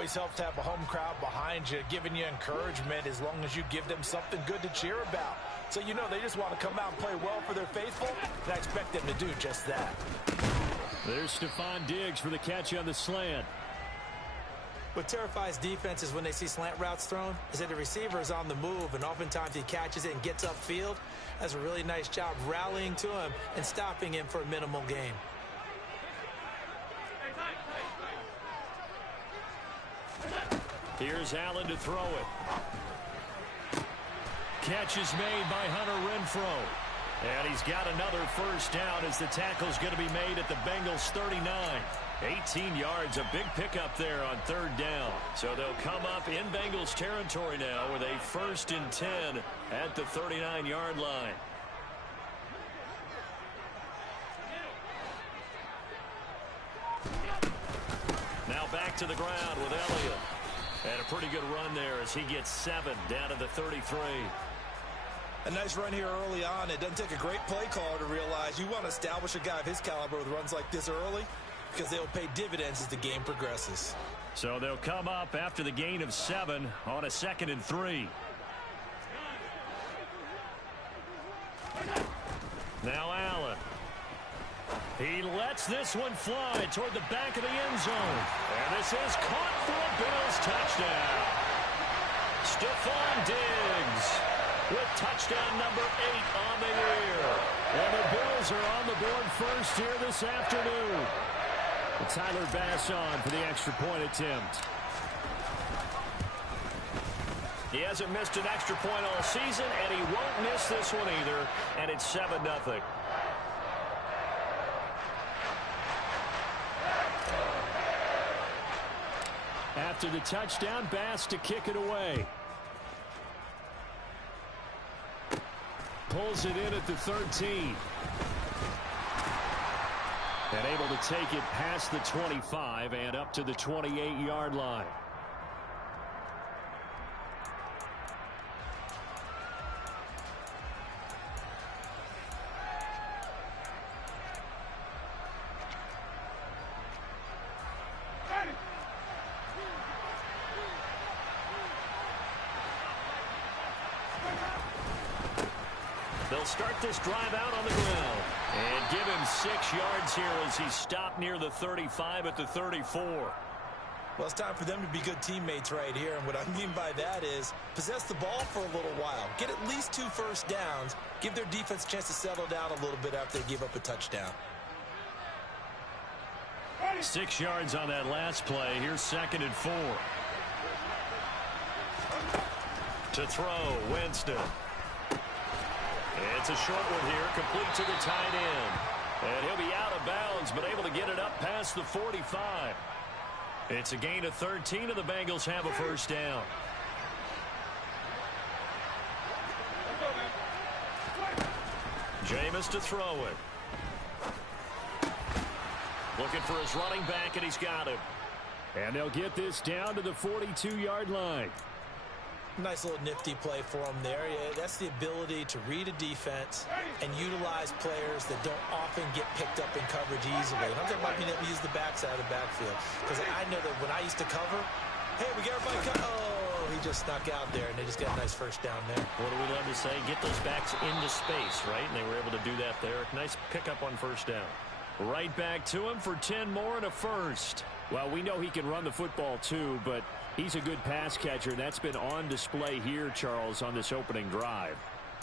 always helps to have a home crowd behind you, giving you encouragement as long as you give them something good to cheer about. So you know they just want to come out and play well for their faithful, and I expect them to do just that. There's Stephon Diggs for the catch on the slant. What terrifies defenses when they see slant routes thrown is that the receiver is on the move, and oftentimes he catches it and gets upfield. That's a really nice job rallying to him and stopping him for a minimal gain. Here's Allen to throw it. Catch is made by Hunter Renfrow. And he's got another first down as the tackle's going to be made at the Bengals 39. 18 yards, a big pickup there on third down. So they'll come up in Bengals territory now with a 1st and 10 at the 39-yard line. Now back to the ground with Elliott. And a pretty good run there as he gets 7 down to the 33. A nice run here early on. It doesn't take a great play caller to realize you want to establish a guy of his caliber with runs like this early because they'll pay dividends as the game progresses. So they'll come up after the gain of 7 on a 2nd and 3. Now Allen. He lets this one fly toward the back of the end zone. And this is caught for a Bills touchdown. Stephon Diggs with touchdown number 8 on the year. And the Bills are on the board first here this afternoon. And Tyler Bass on for the extra point attempt. He hasn't missed an extra point all season, and he won't miss this one either. And it's 7-0. After the touchdown, Bass to kick it away. Pulls it in at the 13. And able to take it past the 25 and up to the 28-yard line. They'll start this drive out on the ground and give him 6 yards here as he stopped near the 35 at the 34. Well, it's time for them to be good teammates right here, and what I mean by that is possess the ball for a little while, get at least 2 first downs, give their defense a chance to settle down a little bit after they give up a touchdown. 6 yards on that last play. Here's 2nd and 4. To throw, Winston. It's a short one here, complete to the tight end. And he'll be out of bounds, but able to get it up past the 45. It's a gain of 13, and the Bengals have a first down. Jameis to throw it. Looking for his running back, and he's got him. And they'll get this down to the 42-yard line. Nice little nifty play for him there. Yeah, that's the ability to read a defense and utilize players that don't often get picked up in coverage easily. And I'm talking about being able to use the backside of the backfield. Because I know that when I used to cover, hey, we got everybody cover. Oh, he just snuck out there, and they just got a nice first down there. What do we love to say? Get those backs into space, right? And they were able to do that there. Nice pickup on first down. Right back to him for 10 more and a first. Well, we know he can run the football too, but he's a good pass catcher, and that's been on display here, Charles, on this opening drive.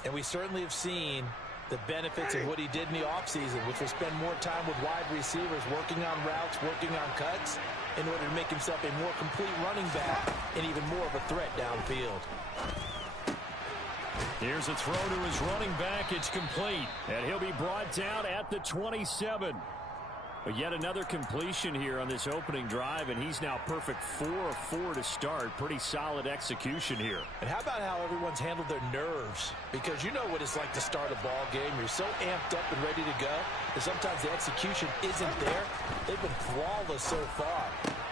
And we certainly have seen the benefits of what he did in the offseason, which was spend more time with wide receivers, working on routes, working on cuts, in order to make himself a more complete running back and even more of a threat downfield. Here's a throw to his running back. It's complete, and he'll be brought down at the 27. But yet another completion here on this opening drive, and he's now perfect 4 of 4 to start. Pretty solid execution here. And how about how everyone's handled their nerves? Because you know what it's like to start a ball game. You're so amped up and ready to go that sometimes the execution isn't there. They've been flawless so far.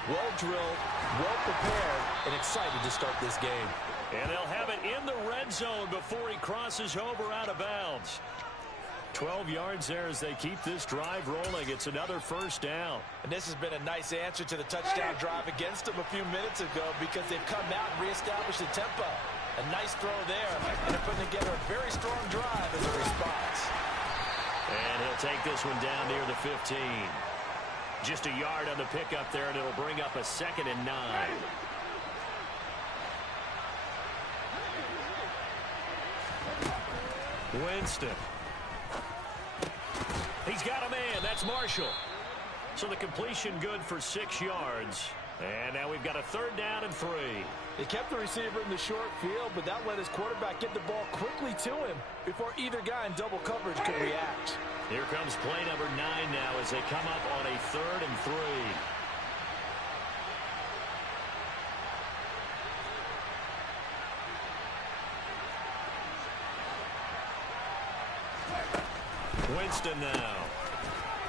Well drilled, well prepared, and excited to start this game. And they'll have it in the red zone before he crosses over out of bounds. 12 yards there as they keep this drive rolling. It's another first down. And this has been a nice answer to the touchdown drive against them a few minutes ago because they've come out and reestablished the tempo. A nice throw there, and they're putting together a very strong drive as a response. And he'll take this one down near the 15. Just a yard on the pickup there, and it'll bring up a 2nd and 9. Winston. He's got a man. That's Marshall. So the completion good for 6 yards. And now we've got a 3rd down and 3. They kept the receiver in the short field, but that let his quarterback get the ball quickly to him before either guy in double coverage could react. Here comes play number 9 now as they come up on a 3rd and 3. Winston now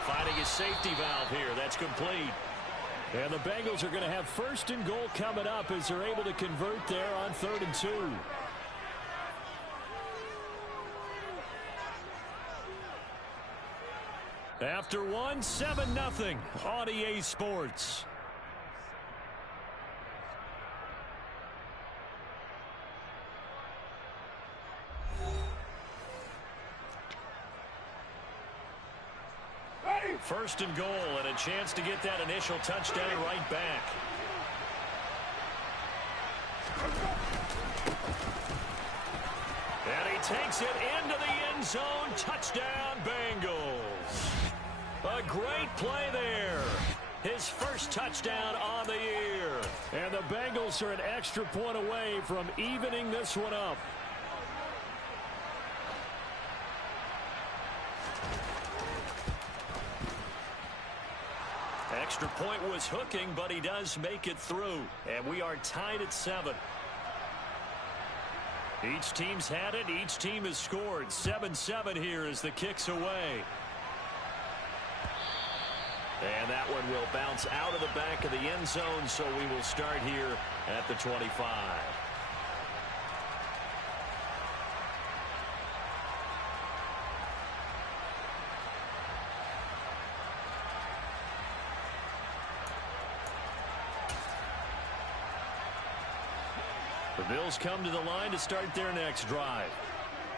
finding his safety valve here. That's complete. And the Bengals are going to have 1st and goal coming up as they're able to convert there on 3rd and 2. After one, 7-0 on EA Sports. First and goal, and a chance to get that initial touchdown right back. And he takes it into the end zone. Touchdown, Bengals. A great play there. His first touchdown on the year. And the Bengals are an extra point away from evening this one up. Extra point was hooking, but he does make it through. And we are tied at 7. Each team's had it. Each team has scored. 7-7 here as the kick's away. And that one will bounce out of the back of the end zone, so we will start here at the 25. The Bills come to the line to start their next drive.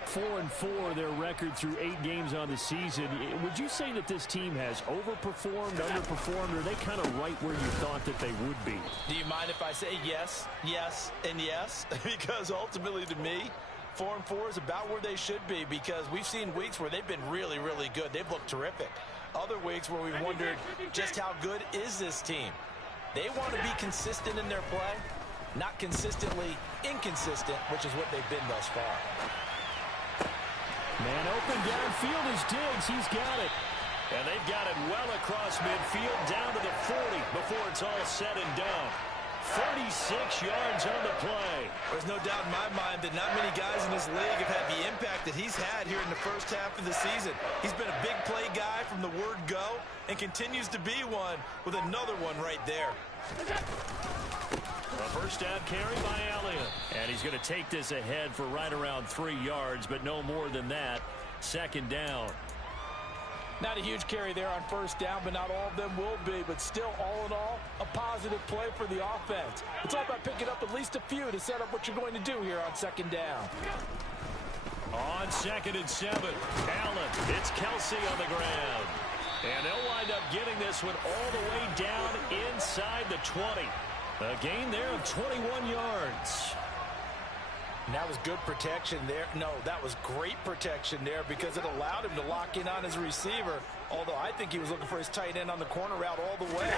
4-4 their record through 8 games on the season. Would you say that this team has overperformed, underperformed, or are they kind of right where you thought that they would be? Do you mind if I say yes, yes, and yes? Because ultimately to me, 4-4 is about where they should be because we've seen weeks where they've been really, really good. They've looked terrific. Other weeks where we've wondered just how good is this team. They want to be consistent in their play, not consistently inconsistent, which is what they've been thus far. Man open downfield is Diggs. He's got it. And they've got it well across midfield down to the 40 before it's all said and done. 36 yards on the play. There's no doubt in my mind that not many guys in this league have had the impact that he's had here in the first half of the season. He's been a big play guy from the word go and continues to be one with another one right there. A first down carry by Elliott. And he's going to take this ahead for right around 3 yards, but no more than that. 2nd down. Not a huge carry there on first down, but not all of them will be. But still, all in all, a positive play for the offense. It's all about picking up at least a few to set up what you're going to do here on 2nd down. On 2nd and 7, Allen. It's Kelsey on the ground. And they'll wind up getting this one all the way down inside the 20. A gain there of 21 yards. And that was good protection there. No, that was great protection there because it allowed him to lock in on his receiver. Although I think he was looking for his tight end on the corner route all the way.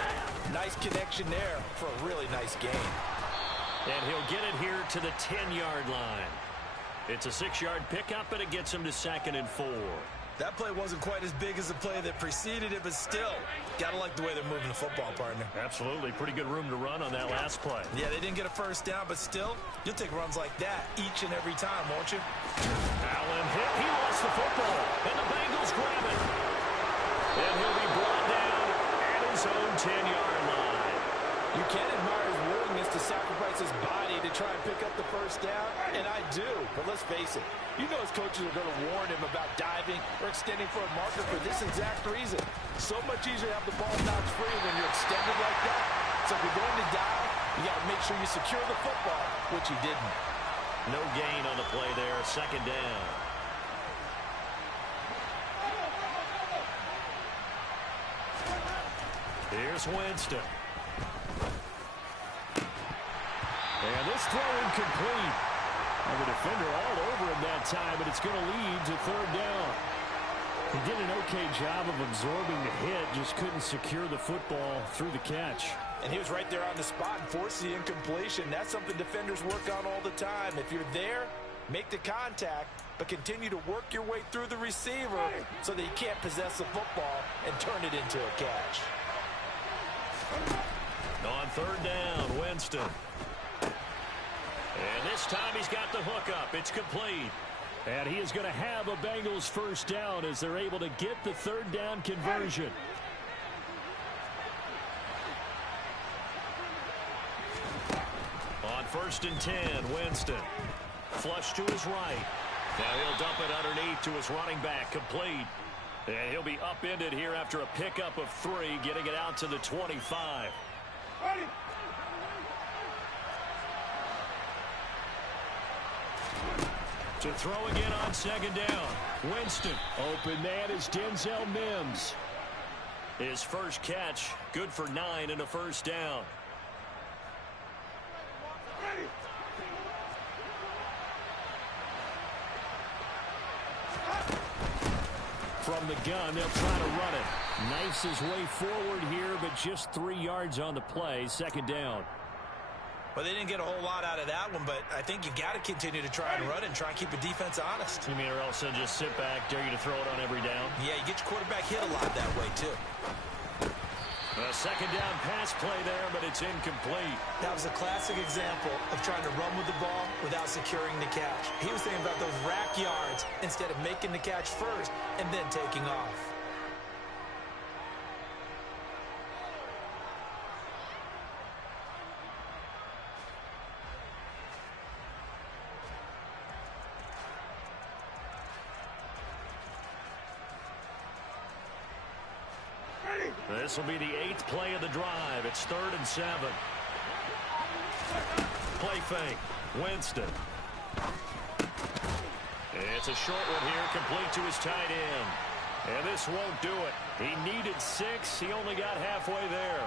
Nice connection there for a really nice gain. And he'll get it here to the 10-yard line. It's a 6-yard pickup, and it gets him to 2nd and 4. That play wasn't quite as big as the play that preceded it, but still, gotta like the way they're moving the football, partner. Absolutely. Pretty good room to run on that last play. Yeah, they didn't get a first down, but still, you'll take runs like that each and every time, won't you? Allen hit. He lost the football, and the Bengals grab it. And he'll be brought down at his own 10-yard line. You can admire his willingness to sacrifice his body to try and pick up the first down, and I do. But let's face it, you know his coaches are going to warn him about diving or extending for a marker for this exact reason. So much easier to have the ball knocked free when you're extended like that. So if you're going to dive, you got to make sure you secure the football, which he didn't. No gain on the play there, second down. Here's Winston. And this throw incomplete. And the defender all over him that time, but it's going to lead to third down. He did an okay job of absorbing the hit, just couldn't secure the football through the catch. And he was right there on the spot and forced the incompletion. That's something defenders work on all the time. If you're there, make the contact, but continue to work your way through the receiver so that he can't possess the football and turn it into a catch. On third down, Winston. And this time he's got the hook up. It's complete. And he is going to have a Bengals first down as they're able to get the third down conversion. On 1st and 10, Winston. Flush to his right. Now he'll dump it underneath to his running back, complete. And he'll be upended here after a pickup of 3, getting it out to the 25. Ready. To throw again on second down. Winston. Open man is Denzel Mims. His first catch, good for 9 and a first down. Ready. From the gun, they'll try to run it. Knifes his way forward here, but just 3 yards on the play. Second down. Well, they didn't get a whole lot out of that one, but I think you got to continue to try and run and try and keep the defense honest. You mean, or else they'll just sit back, dare you to throw it on every down? Yeah, you get your quarterback hit a lot that way, too. A second down pass play there, but it's incomplete. That was a classic example of trying to run with the ball without securing the catch. He was thinking about those rack yards instead of making the catch first and then taking off. This will be the 8th play of the drive. It's 3rd and 7. Play fake. Winston. It's a short one here, complete to his tight end. And this won't do it. He needed 6. He only got halfway there.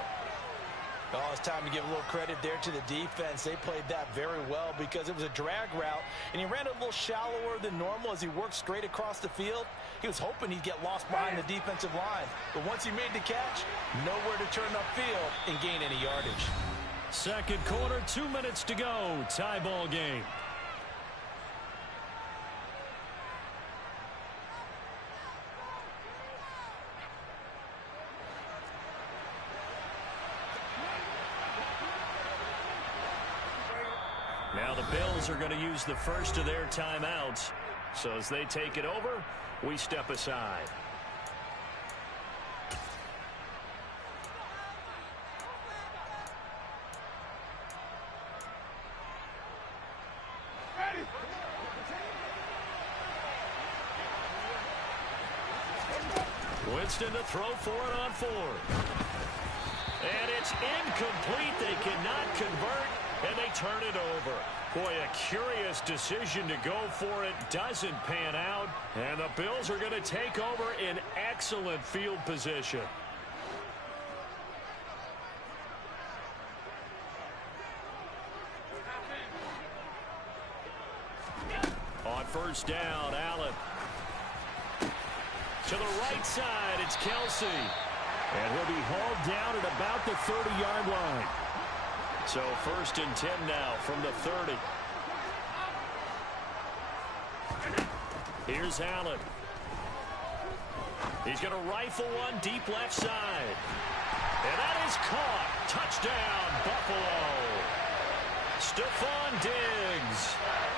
Oh, it's time to give a little credit there to the defense. They played that very well because it was a drag route, and he ran a little shallower than normal as he worked straight across the field. He was hoping he'd get lost behind the defensive line. But once he made the catch, nowhere to turn upfield and gain any yardage. Second quarter, 2 minutes to go. Tie ball game. Now the Bills are going to use the first of their timeouts. So as they take it over, we step aside. Winston to throw for it on 4. And it's incomplete. They cannot convert. And they turn it over. Boy, a curious decision to go for it. Doesn't pan out. And the Bills are going to take over in excellent field position. On first down, Allen. To the right side, it's Kelsey. And he'll be hauled down at about the 30-yard line. So 1st and 10 now from the 30. Here's Allen. He's going to rifle one deep left side. And that is caught. Touchdown, Buffalo. Stephon Diggs.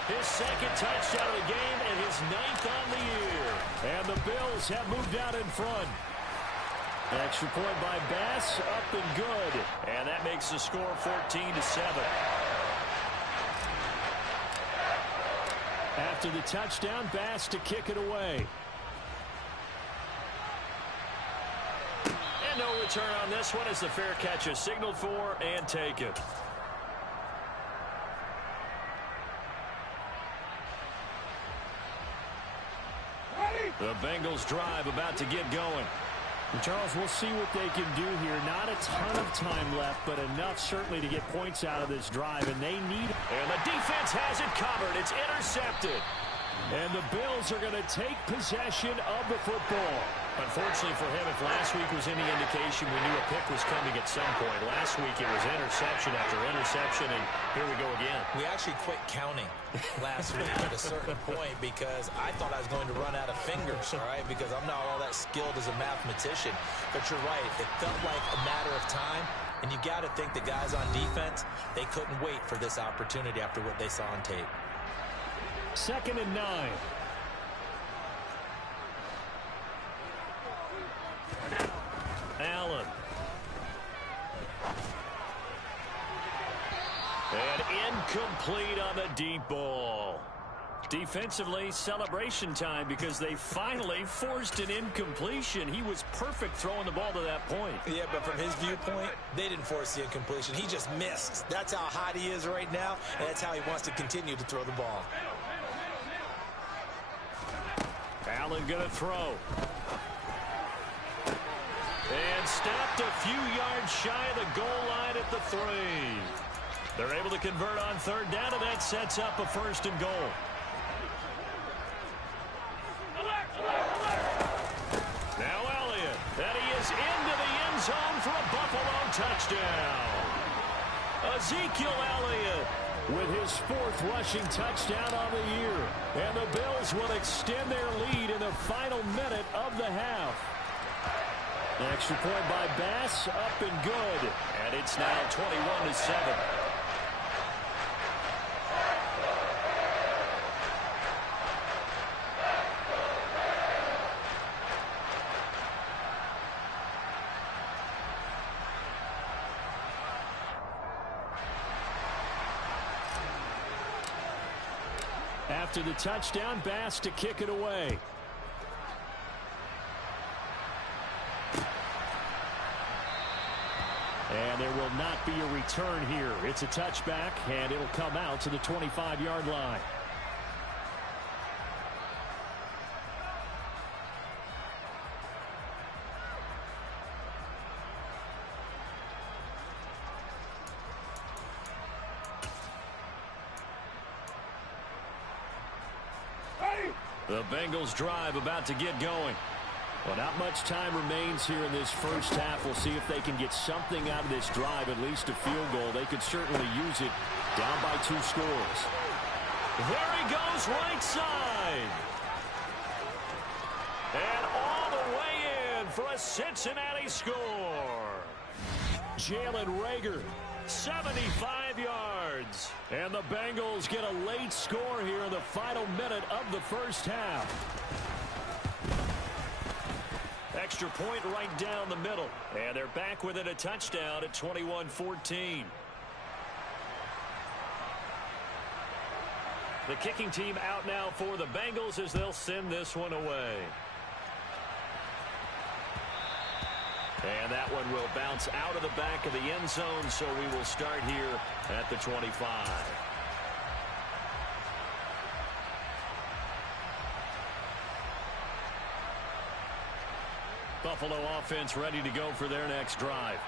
His 2nd touchdown of the game and his 9th on the year. And the Bills have moved out in front. Extra point by Bass, up and good. And that makes the score 14-7. After the touchdown, Bass to kick it away. And no return on this one as the fair catch is signaled for and taken. The Bengals drive about to get going. And Charles, we'll see what they can do here. Not a ton of time left, but enough certainly to get points out of this drive, and they need it. And the defense has it covered. It's intercepted. And the Bills are going to take possession of the football. Unfortunately for him, if last week was any indication, we knew a pick was coming at some point. Last week it was interception after interception, and here we go again. We actually quit counting last week at a certain point because I thought I was going to run out of fingers, all right, because I'm not all that skilled as a mathematician. But you're right. It felt like a matter of time, and you got to think the guys on defense, they couldn't wait for this opportunity after what they saw on tape. 2nd and 9. Allen. And incomplete on the deep ball. Defensively, celebration time because they finally forced an incompletion. He was perfect throwing the ball to that point. Yeah, but from his viewpoint, they didn't force the incompletion. He just missed. That's how hot he is right now, and that's how he wants to continue to throw the ball. Allen going to throw. And stopped a few yards shy of the goal line at the 3. They're able to convert on 3rd down, and that sets up a 1st and goal. Now Elliott, and he is into the end zone for a Buffalo touchdown. Ezekiel Elliott with his 4th rushing touchdown on the year. And the Bills will extend their lead in the final minute of the half. An extra point by Bass, up and good. And it's now 21-7. After the touchdown, Bass to kick it away. And there will not be a return here. It's a touchback, and it'll come out to the 25-yard line. The Bengals drive about to get going. Well, not much time remains here in this first half. We'll see if they can get something out of this drive, at least a field goal. They could certainly use it down by 2 scores. There he goes, right side. And all the way in for a Cincinnati score. Jalen Reagor, 75 yards. And the Bengals get a late score here in the final minute of the first half. Extra point right down the middle. And they're back within a touchdown at 21-14. The kicking team out now for the Bengals as they'll send this one away. And that one will bounce out of the back of the end zone, so we will start here at the 25. Buffalo offense ready to go for their next drive.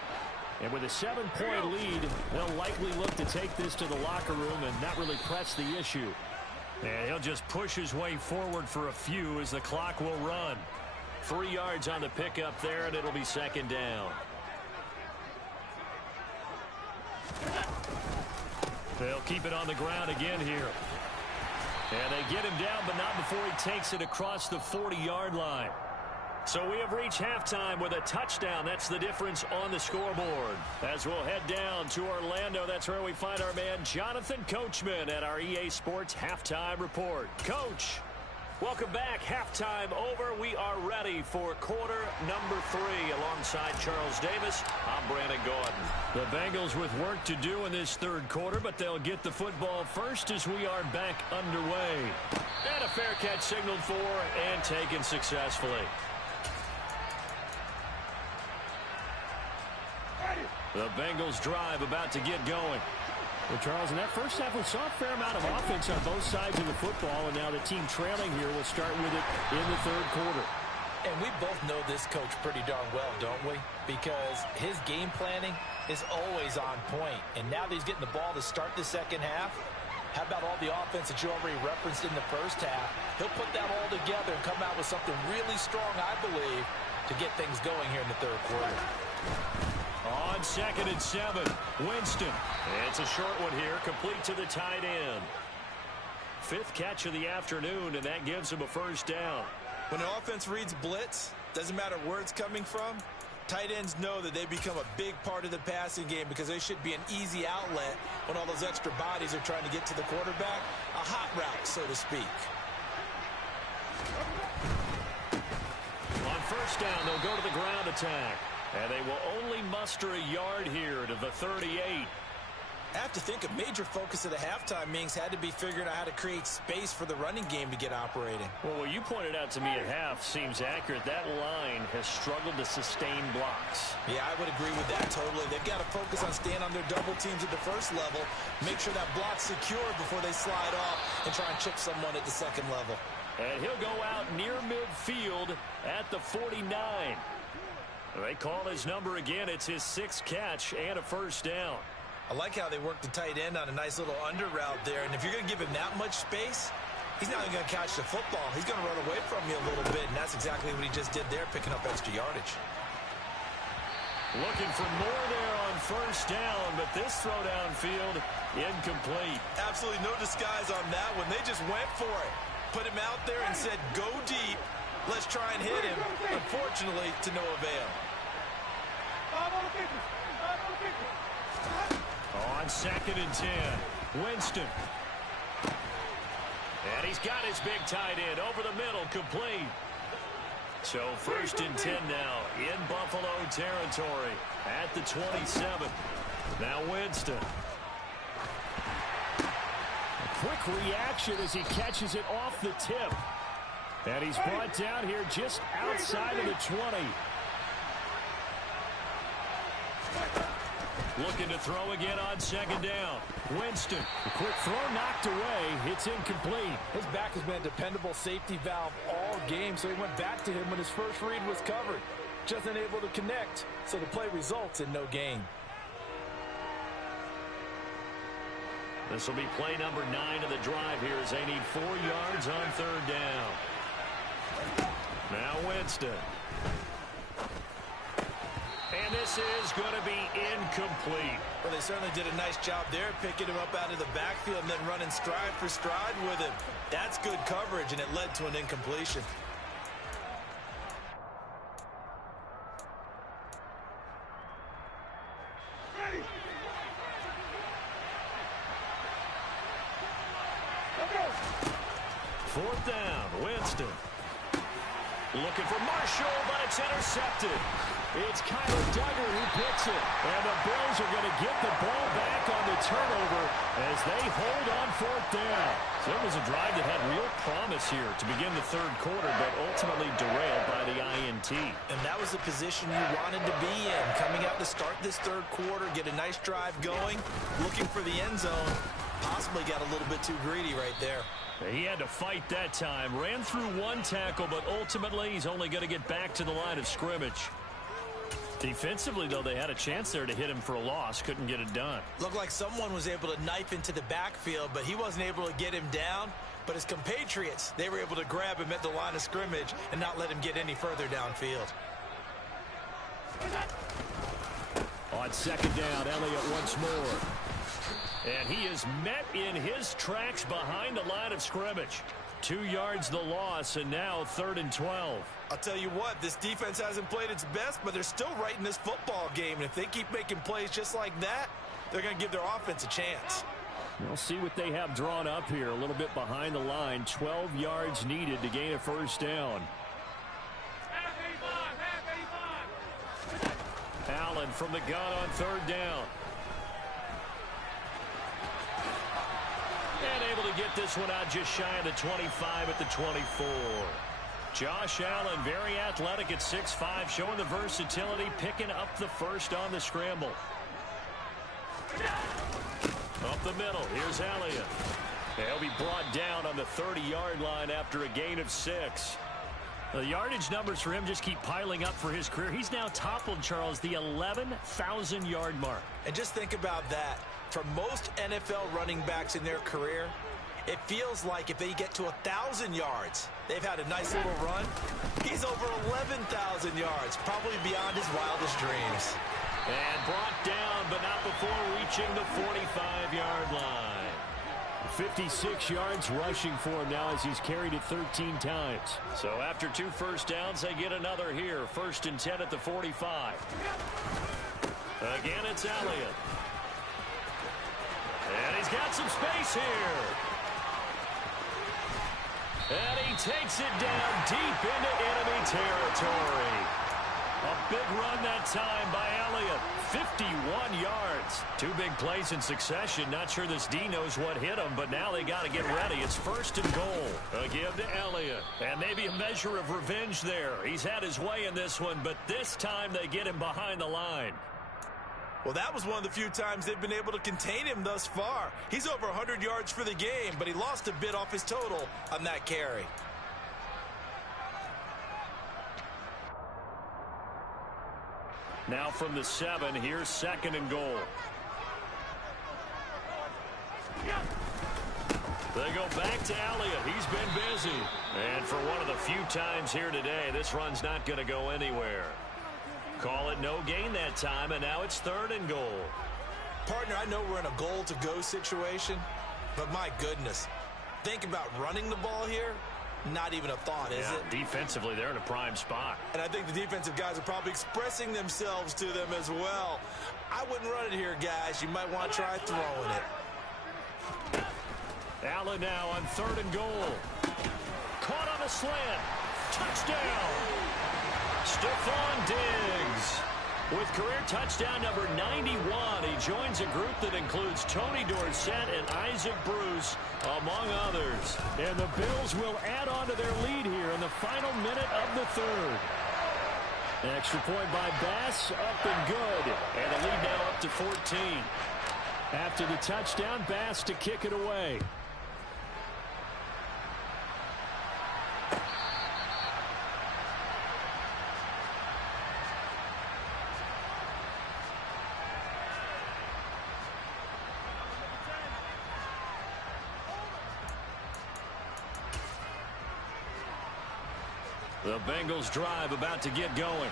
And with a 7-point lead, they'll likely look to take this to the locker room and not really press the issue. And he'll just push his way forward for a few as the clock will run. 3 yards on the pickup there, and it'll be 2nd down. They'll keep it on the ground again here. And they get him down, but not before he takes it across the 40-yard line. So we have reached halftime with a touchdown. That's the difference on the scoreboard. As we'll head down to Orlando, that's where we find our man Jonathan Coachman at our EA Sports Halftime Report. Coach. Welcome back. Halftime over. We are ready for quarter number 3. Alongside Charles Davis, I'm Brandon Gordon. The Bengals with work to do in this third quarter, but they'll get the football first as we are back underway. And a fair catch signaled for and taken successfully. The Bengals drive about to get going. Well, Charles, in that first half, we saw a fair amount of offense on both sides of the football, and now the team trailing here will start with it in the third quarter. And we both know this coach pretty darn well, don't we? Because his game planning is always on point. And now that he's getting the ball to start the second half, how about all the offense that you already referenced in the first half? He'll put that all together and come out with something really strong, I believe, to get things going here in the third quarter. On 2nd and 7, Winston. It's a short one here, complete to the tight end. 5th catch of the afternoon, and that gives him a first down. When the offense reads blitz, doesn't matter where it's coming from, tight ends know that they become a big part of the passing game because they should be an easy outlet when all those extra bodies are trying to get to the quarterback. A hot route, so to speak. On first down, they'll go to the ground attack. And they will only muster a yard here to the 38. I have to think a major focus of the halftime meetings had to be figuring out how to create space for the running game to get operating. Well, what you pointed out to me at half seems accurate. That line has struggled to sustain blocks. Yeah, I would agree with that totally. They've got to focus on staying on their double teams at the first level, make sure that block's secure before they slide off and try and chip someone at the second level. And he'll go out near midfield at the 49. They call his number again. It's his 6th catch and a first down. I like how they work the tight end on a nice little under route there. And if you're going to give him that much space, he's not going to catch the football. He's going to run away from you a little bit, and that's exactly what he just did there, picking up extra yardage. Looking for more there on first down, but this throw downfield incomplete. Absolutely no disguise on that one. They just went for it. Put him out there and said, go deep. Let's try and hit him. Unfortunately, to no avail. On 2nd and 10, Winston. And he's got his big tight end over the middle, complete. So 1st and 10 now in Buffalo territory at the 27. Now Winston. A quick reaction as he catches it off the tip. And he's brought down here just outside of the 20. Looking to throw again on 2nd down. Winston. A quick throw knocked away. It's incomplete. His back has been a dependable safety valve all game, so he went back to him when his first read was covered. Just unable to connect, so the play results in no gain. This will be play number 9 of the drive here as they need 4 yards on 3rd down. Now Winston. And this is going to be incomplete. Well, they certainly did a nice job there, picking him up out of the backfield and then running stride for stride with him. That's good coverage, and it led to an incompletion. Fourth down, Winston. Looking for Marshall, but it's intercepted. It's Kyler Duggar who picks it. And the Bills are going to get the ball back on the turnover as they hold on 4th down. So it was a drive that had real promise here to begin the third quarter, but ultimately derailed by the INT. And that was the position you wanted to be in. Coming out to start this third quarter, get a nice drive going, looking for the end zone. Possibly got a little bit too greedy right there. He had to fight that time. Ran through one tackle, but ultimately he's only going to get back to the line of scrimmage. Defensively, though, they had a chance there to hit him for a loss. Couldn't get it done. Looked like someone was able to knife into the backfield, but he wasn't able to get him down. But his compatriots, they were able to grab him at the line of scrimmage and not let him get any further downfield. On 2nd down, Elliott once more. And he is met in his tracks behind the line of scrimmage. 2 yards the loss, and now 3rd and 12. I'll tell you what, this defense hasn't played its best, but they're still right in this football game. And if they keep making plays just like that, they're going to give their offense a chance. We'll see what they have drawn up here. A little bit behind the line. 12 yards needed to gain a first down. Allen from the gun on third down. And able to get this one out just shy of the 25 at the 24. Josh Allen, very athletic at 6'5", showing the versatility, picking up the first on the scramble. Up the middle, here's Elliott. He'll be brought down on the 30-yard line after a gain of 6. The yardage numbers for him just keep piling up for his career. He's now toppled, Charles, the 11,000-yard mark. And just think about that. For most NFL running backs in their career, it feels like if they get to 1,000 yards, they've had a nice little run. He's over 11,000 yards, probably beyond his wildest dreams. And brought down, but not before reaching the 45-yard line. 56 yards rushing for him now as he's carried it 13 times. So after 2 first downs, they get another here. 1st and 10 at the 45. Again, it's Elliott. And he's got some space here. And he takes it down deep into enemy territory. A big run that time by Elliott. 51 yards. 2 big plays in succession. Not sure this D knows what hit him, but now they got to get ready. It's 1st and goal. Again to Elliott. And maybe a measure of revenge there. He's had his way in this one, but this time they get him behind the line. Well, that was one of the few times they've been able to contain him thus far. He's over 100 yards for the game, but he lost a bit off his total on that carry. Now from the 7, here's 2nd and goal. They go back to Elliott. He's been busy. And for one of the few times here today, this run's not going to go anywhere. Call it no gain that time, and now it's 3rd and goal. Partner, I know we're in a goal-to-go situation, but my goodness, think about running the ball here. Not even a thought, is it? Defensively, they're in a prime spot. And I think the defensive guys are probably expressing themselves to them as well. I wouldn't run it here, guys. You might want to try throwing it. Allen now on 3rd and goal. Caught on a slant. Touchdown. Stephon Diggs. With career touchdown number 91, he joins a group that includes Tony Dorsett and Isaac Bruce, among others. And the Bills will add on to their lead here in the final minute of the 3rd. Extra point by Bass, up and good. And the lead now up to 14. After the touchdown, Bass to kick it away. The Bengals drive about to get going.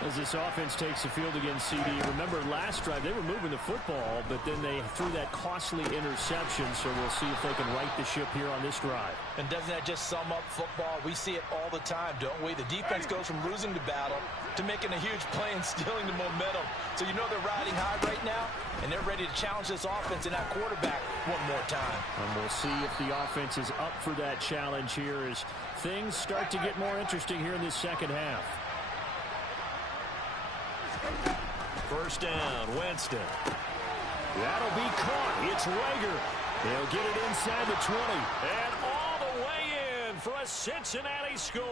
As this offense takes the field against CD. Remember last drive they were moving the football, but then they threw that costly interception, so we'll see if they can right the ship here on this drive. And doesn't that just sum up football? We see it all the time, don't we? The defense goes from losing the battle to making a huge play and stealing the momentum. So you know they're riding high right now, and they're ready to challenge this offense and that quarterback one more time. And we'll see if the offense is up for that challenge here as things start to get more interesting here in this second half. First down, Winston. That'll be caught. It's Rager. He'll get it inside the 20. And all the way in for a Cincinnati score.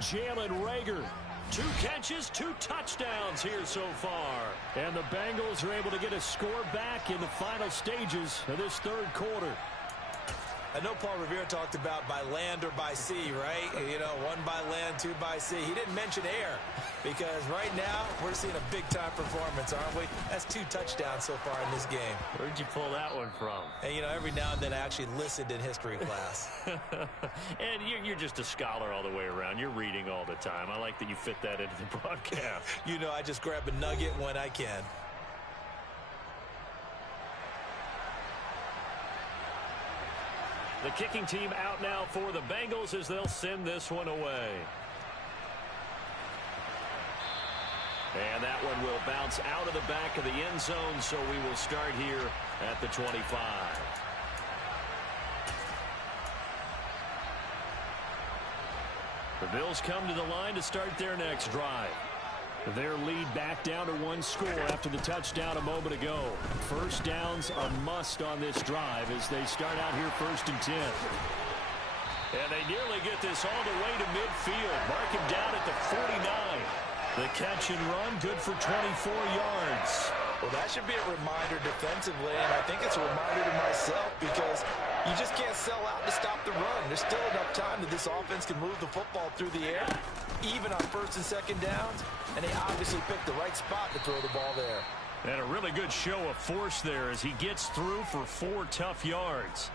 Jalen Rager. 2 catches, 2 touchdowns here so far. And the Bengals are able to get a score back in the final stages of this 3rd quarter. I know Paul Revere talked about by land or by sea, right? You know, 1 by land, 2 by sea. He didn't mention air because right now we're seeing a big-time performance, aren't we? That's 2 touchdowns so far in this game. Where'd you pull that one from? And, you know, every now and then I actually listened in history class. And you're just a scholar all the way around. You're reading all the time. I like that you fit that into the broadcast. You know, I just grab a nugget when I can. The kicking team out now for the Bengals as they'll send this one away. And that one will bounce out of the back of the end zone, so we will start here at the 25. The Bills come to the line to start their next drive. Their lead back down to 1 score after the touchdown a moment ago. First downs a must on this drive as they start out here 1st and 10. And they nearly get this all the way to midfield. Mark him down at the 49. The catch and run, good for 24 yards. Well, that should be a reminder defensively, and I think it's a reminder to myself because you just can't sell out to stop the run. There's still enough time that this offense can move the football through the air, even on 1st and 2nd downs, and they obviously picked the right spot to throw the ball there. And a really good show of force there as he gets through for 4 tough yards.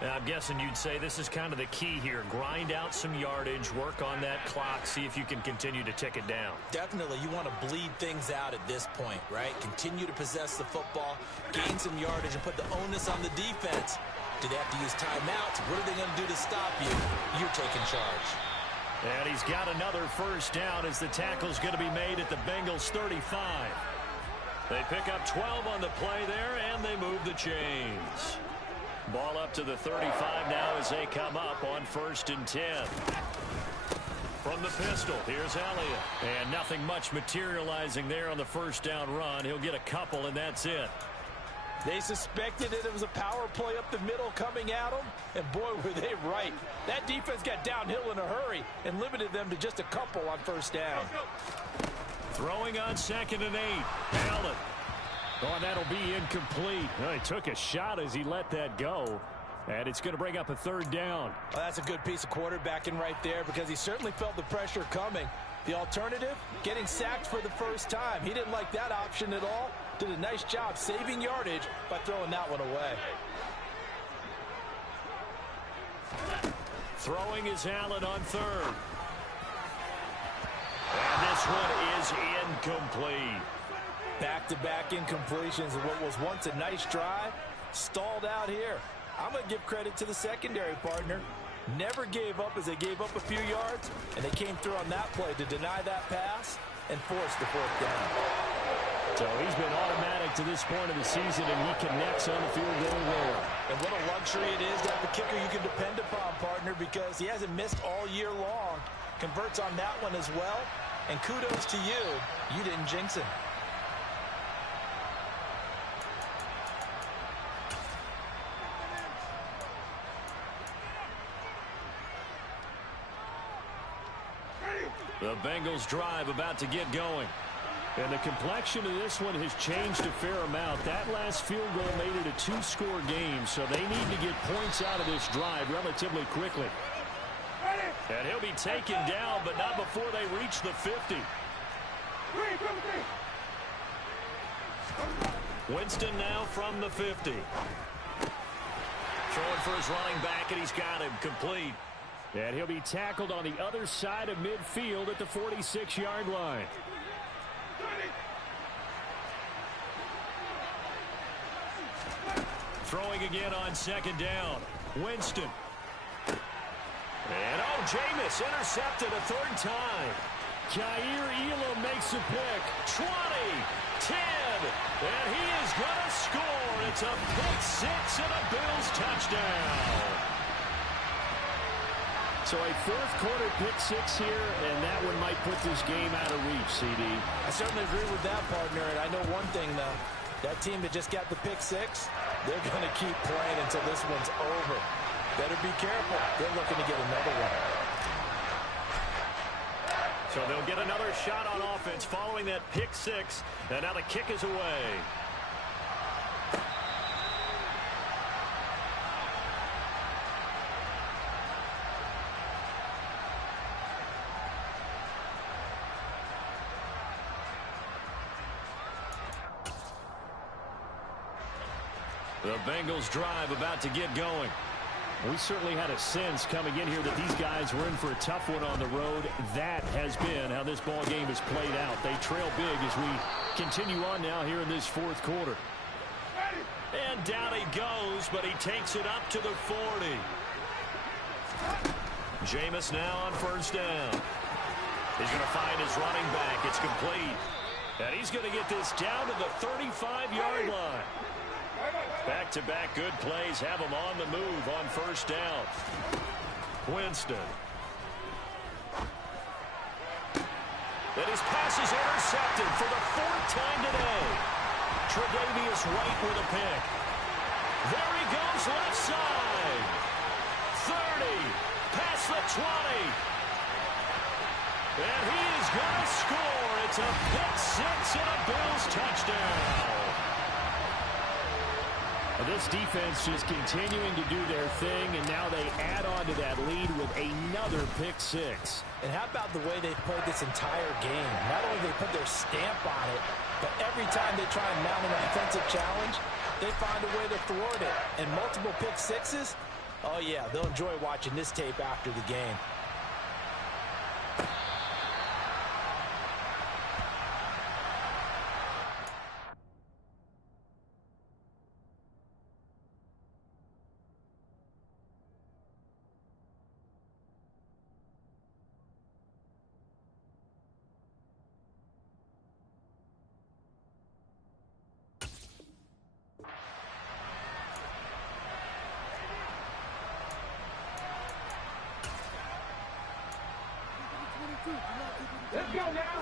Now, I'm guessing you'd say this is kind of the key here. Grind out some yardage, work on that clock, see if you can continue to tick it down. Definitely, you want to bleed things out at this point, right? Continue to possess the football, gain some yardage, and put the onus on the defense. Do they have to use timeouts? What are they going to do to stop you? You're taking charge. And he's got another first down as the tackle's going to be made at the Bengals 35. They pick up 12 on the play there, and they move the chains. Ball up to the 35 now as they come up on 1st and 10. From the pistol, here's Elliott. And nothing much materializing there on the first down run. He'll get a couple, and that's it. They suspected that it was a power play up the middle coming at them, and boy, were they right. That defense got downhill in a hurry and limited them to just a couple on 1st down. Throwing on 2nd and 8. Allen. Oh, that'll be incomplete. Well, he took a shot as he let that go. And it's going to bring up a 3rd down. Well, that's a good piece of quarterbacking right there because he certainly felt the pressure coming. The alternative, getting sacked for the first time. He didn't like that option at all. Did a nice job saving yardage by throwing that one away. Throwing is Allen on 3rd. And this one is incomplete. Back-to-back incompletions of what was once a nice drive, stalled out here. I'm going to give credit to the secondary partner. Never gave up as they gave up a few yards, and they came through on that play to deny that pass and force the 4th down. So he's been automatic to this point of the season, and he connects on the field goal there. And what a luxury it is to have a kicker you can depend upon, partner, because he hasn't missed all year long. Converts on that one as well, and kudos to you. You didn't jinx him. The Bengals drive about to get going. And the complexion of this one has changed a fair amount. That last field goal made it a 2-score game, so they need to get points out of this drive relatively quickly. And he'll be taken down, but not before they reach the 50. Winston now from the 50. Throwing for his running back, and he's got him complete. And he'll be tackled on the other side of midfield at the 46-yard line. Throwing again on 2nd down. Winston. And Jameis intercepted a 3rd time. Jair Elam makes a pick. 20, 10, and he is going to score. It's a pick 6 and a Bills touchdown. So a 4th quarter pick 6 here, and that one might put this game out of reach, CD. I certainly agree with that, partner, and I know one thing, though. That team that just got the pick 6, they're going to keep playing until this one's over. Better be careful. They're looking to get another one. So they'll get another shot on offense following that pick 6, and now the kick is away. The Bengals drive about to get going. We certainly had a sense coming in here that these guys were in for a tough one on the road. That has been how this ball game has played out. They trail big as we continue on now here in this 4th quarter. And down he goes, but he takes it up to the 40. Jameis now on 1st down. He's going to find his running back. It's complete. And he's going to get this down to the 35-yard line. Back-to-back good plays have him on the move on first down. Winston. And his pass is intercepted for the fourth time today. Tre'Davious White with a pick. There he goes left side. 30. Past the 20. And he is going to score. It's a pick six and a Bills touchdown. This defense just continuing to do their thing, and now they add on to that lead with another pick six. And how about the way they played this entire game? Not only they put their stamp on it, but every time they try and mount an offensive challenge, they find a way to thwart it. And multiple pick sixes, oh yeah, they'll enjoy watching this tape after the game.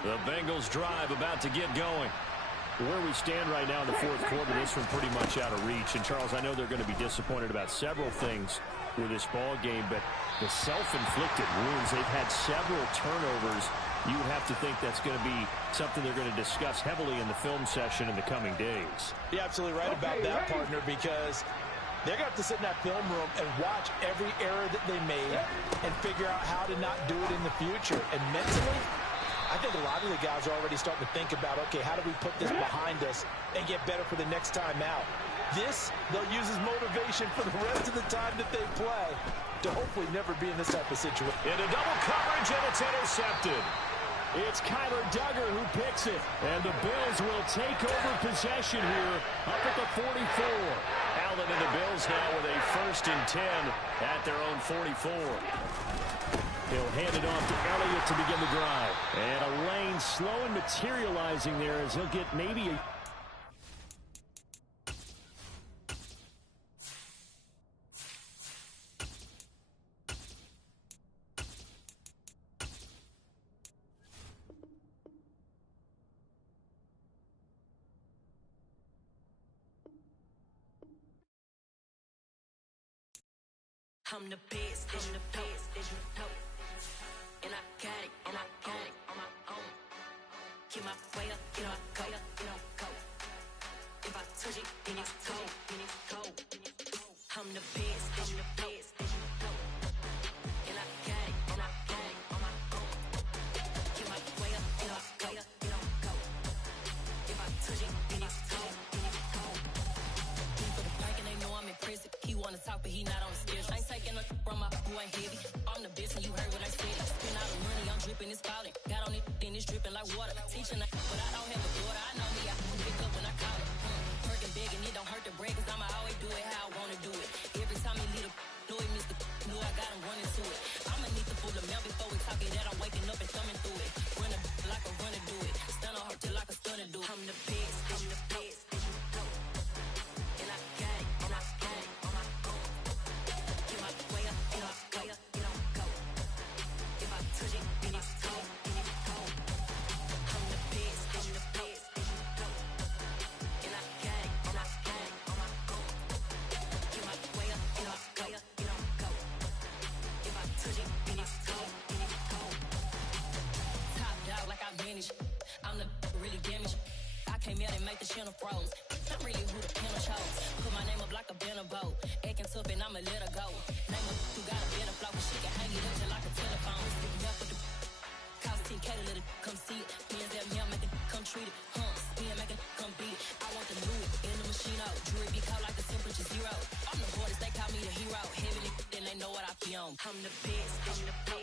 The Bengals drive about to get going. Where we stand right now in the fourth quarter, this one pretty much out of reach. And, Charles, I know they're going to be disappointed about several things with this ball game, but the self-inflicted wounds, they've had several turnovers. You have to think that's going to be something they're going to discuss heavily in the film session in the coming days. You're absolutely right about that, partner, because they're going to have to sit in that film room and watch every error that they made and figure out how to not do it in the future. And mentally, I think a lot of the guys are already starting to think about, okay, how do we put this behind us and get better for the next time out? This, they'll use as motivation for the rest of the time that they play to hopefully never be in this type of situation. Into double coverage, and it's intercepted. It's Kyler Duggar who picks it. And the Bills will take over possession here up at the 44. Allen and the Bills now with a 1st and 10 at their own 44. He'll hand it off to Elliott to begin the drive. And a lane slow and materializing there as he'll get maybe a... I'm the best, I'm the best, and I got it, and I got it on my own. Get my way up, get on go, go. If I touch it, then it's cold, I'm the best, I'm the best, and I got it, and I got it on my own. Get my way up, get on go. If I touch it, then it's cold, for the bank and they know I'm in prison. He wanna talk, but he not on the schedule. I ain't taking no from my who ain't heavy. I'm the best and you heard what I said. Spend all the money, I'm dripping, it's falling. Got on it, then it's dripping like water. Teaching, but I don't have a daughter. I know me, I pick up when I call it. Perking big and it don't hurt the bread, cause I'ma always do it how I wanna do it. Every time he lead a know he missed the knew I got him running to it. I'ma need the full of milk before we talk it that I'm waking up and thumbing through it. Run a like a runner do it. Stun on her till like a stunner do it. I'm the best, I'm the best. And I got it, and I got it on my own. Get my way up, get on go. If I touch it, then it's cold, I'm the best, I'm the best. And I got it, and I got it on my own. Get my way up, get on go. If I touch it, then it's cold, Top dog like I manage. I'm the really damaged. I came out and make the channel froze. I'm really who the panel chose. Put my name up like a banner boat. Acting tough and I'ma let her go. Name her who got a better flow, but she can hang it up just like a telephone. Sticking up with the cost 10K to let it come see it. Me and them here make it come treat it. Spin make it come beat it. I want the new in the machine out. Jewelry be cold like the temperature 0. I'm the hardest, they call me the hero. Heavily, then they know what I be on. I'm the best, I'm the best.